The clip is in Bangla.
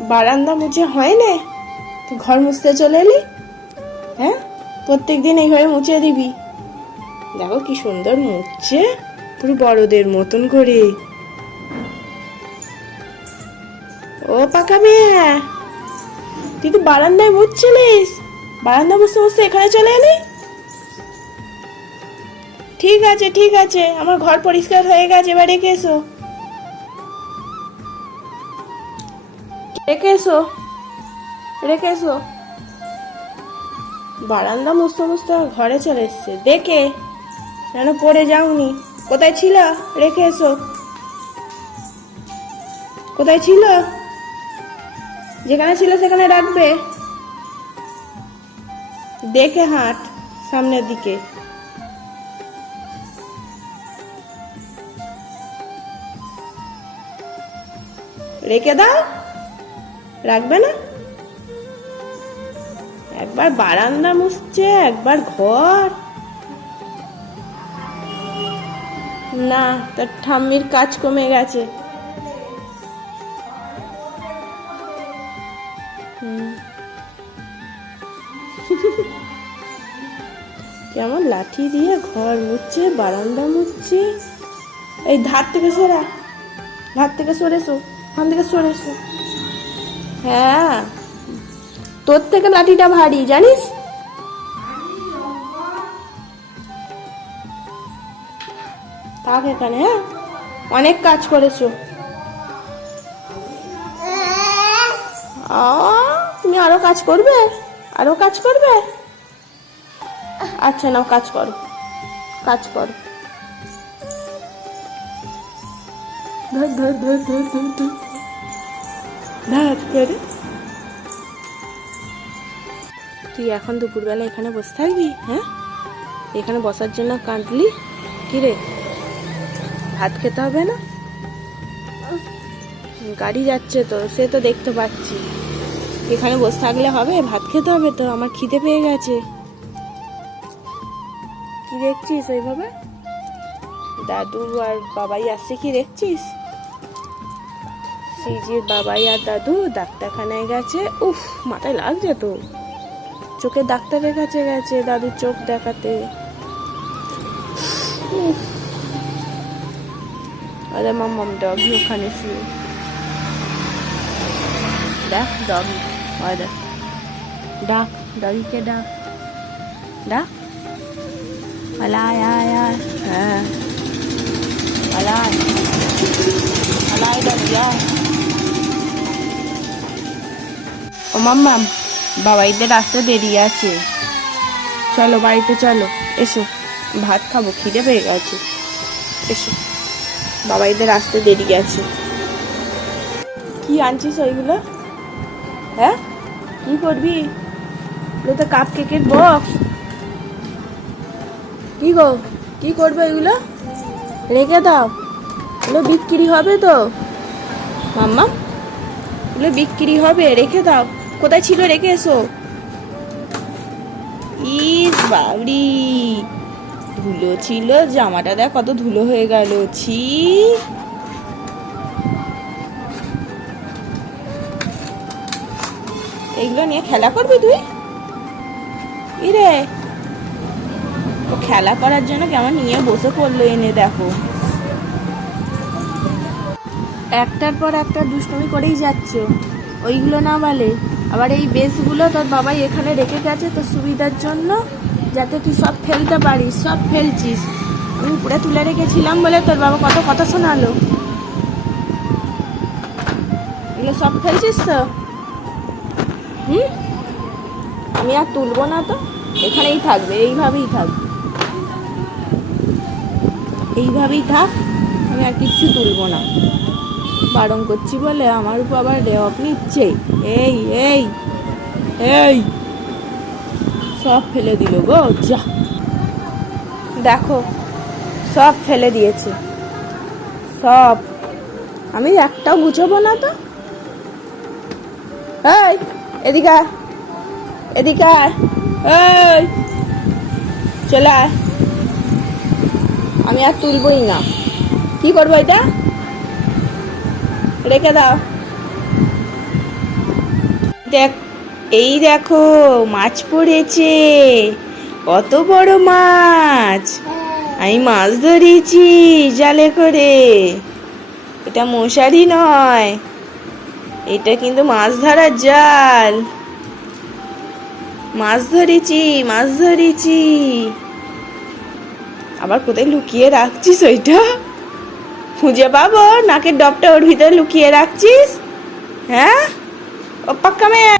বারান্দা মুছে হয় না? তুই ঘর মুছতে চলে এলি? হ্যাঁ? প্রত্যেক দিন এইভাবে মুছে দিবি। দেখো কি সুন্দর মুছছে, পুরো বড়দের মতন করে। ও পাকা মেয়ে। তুই তো বারান্দায় মুছছিলিস? বারান্দা বসতে বসতে এখানে চলে এলি? ঠিক আছে ঠিক আছে, আমার ঘর পরিষ্কার হয়ে গেছে, এবার রেখে এসো। রেখে এসো রেখে এসো বারান্দা মুছতে মুছতে ঘরে চলে এসছে। দেখে যেন পড়ে যাওনি। কোথায় ছিল? রেখে এসো কোথায় ছিল? যেখানে ছিল সেখানে রাখবে। দেখে হাট সামনের দিকে। রেখে দাও। রাখবে না? একবার বারান্দা মুছছে, একবার ঘর। না, তার ঠাম্মির কাজ কমে গেছে। কেমন লাঠি দিয়ে ঘর মুছছে, বারান্দা মুছছে? এই ধার থেকে সরা ধার থেকে সরেছো ওখান থেকে সরেছো হ্যাঁ। তোর থেকে লাঠিটা ভারী, জানিস? থাক এখানে হ্যাঁ? অনেক কাজ করেছ। তুমি আরও কাজ করবে? আরও কাজ করবে? আচ্ছা নাও, কাজ করো। কাজ করো। ধর ধর ধর ধর ধর ধর। ধর করে তুই এখন দুপুরবেলা এখানে বসে থাকবি হ্যাঁ? এখানে বসার জন্য কাঁদলি? কিরে? ভাত খেতে হবে না? গাড়ি যাচ্ছে তো, সে তো দেখতে পাচ্ছি। এখানে বসে থাকলে হবে, ভাত খেতে হবে তো, আমার খিদে পেয়ে গেছে। কি দেখছিস ওইভাবে দাদু আর বাবাই আসছে, কি দেখছিস? সিজির বাবাই আর দাদু ডাক্তারখানায় গেছে। উফ, মাথায় লাগছে তো। চোখে ডাক্তারের কাছে গেছে, দাদুর চোখ দেখাতে। আরে মাম্মাম ডগি ওখানে শুয়ে। ডাক ডগি দেখ। ডাক ডগিকে ডাক। ডাক। আলায় আয় আয় হ্যাঁ। আলায় আলায় ডগি আয় ও মাম্মাম বাবাইদের আসতে দেরি আছে। চলো, বাড়িতে চলো। এসো, ভাত খাব, খিদে পেয়ে গেছে। এসো বাবাইদের আসতে দেরি আছে। কি আনছিস ওইগুলো? হ্যাঁ? কি করবি? এগুলো তো কাপ কেকের বক্স কি গো? কি করবে এগুলো রেখে দাও। এগুলো বিক্রি হবে তো। মাম্মা এগুলো বিক্রি হবে, রেখে দাও। কোথায় ছিল রেখে এসো? ইস বাবরি। ধুলো ছিল, জামাটা দেখ কত ধুলো হয়ে গেল, ছি। এইগুলো নিয়ে খেলা করবি তুই? ইরে ও খেলা করার জন্য কেমন নিয়ে বসে পড়ল এনে দেখো। একটার পর একটা দুষ্টমি করেই যাচ্ছে। ওইগুলো না বলে। আবার এই বেসগুলো তোর বাবাই এখানে রেখে গেছে তোর সুবিধার জন্য, যাতে তুই সব ফেলতে পারিস, সব ফেলছিস। আমি উপরে তুলে রেখেছিলাম বলে তোর বাবা কত কথা শোনালো। এগুলো সব ফেলছিস তো? হুম? আমি আর তুলবো না তো। এখানেই থাকবে, এইভাবেই থাকবে এইভাবেই থাক, আমি আর কিচ্ছু তুলবো না। বারণ করছি বলে আমার উপর আবার রেওয়াক নিচ্ছে। এই এই এই। সব ফেলে দিল গো, যা। দেখো, সব ফেলে দিয়েছে। সব। আমি একটাও গুছাবো না তো? এই, এদিকে এদিকে এই, চলে আয়। আমি আর তুলবই না। কি করব এটা? রেখে দাও। দেখ, এই দেখো, মাছ পড়েছে। কত বড় মাছ। আমি মাছ ধরেছি জালে করে। এটা মশারি নয়। এটা কিন্তু মাছ ধরার জাল। মাছ ধরেছি মাছ ধরেছি। আবার কোথায় লুকিয়ে রাখছিস ওইটা? খুঁজে পাবো নাকের ডবটা ওর ভিতরে লুকিয়ে রাখছিস? হ্যাঁ? ও পাক্কা মেয়ে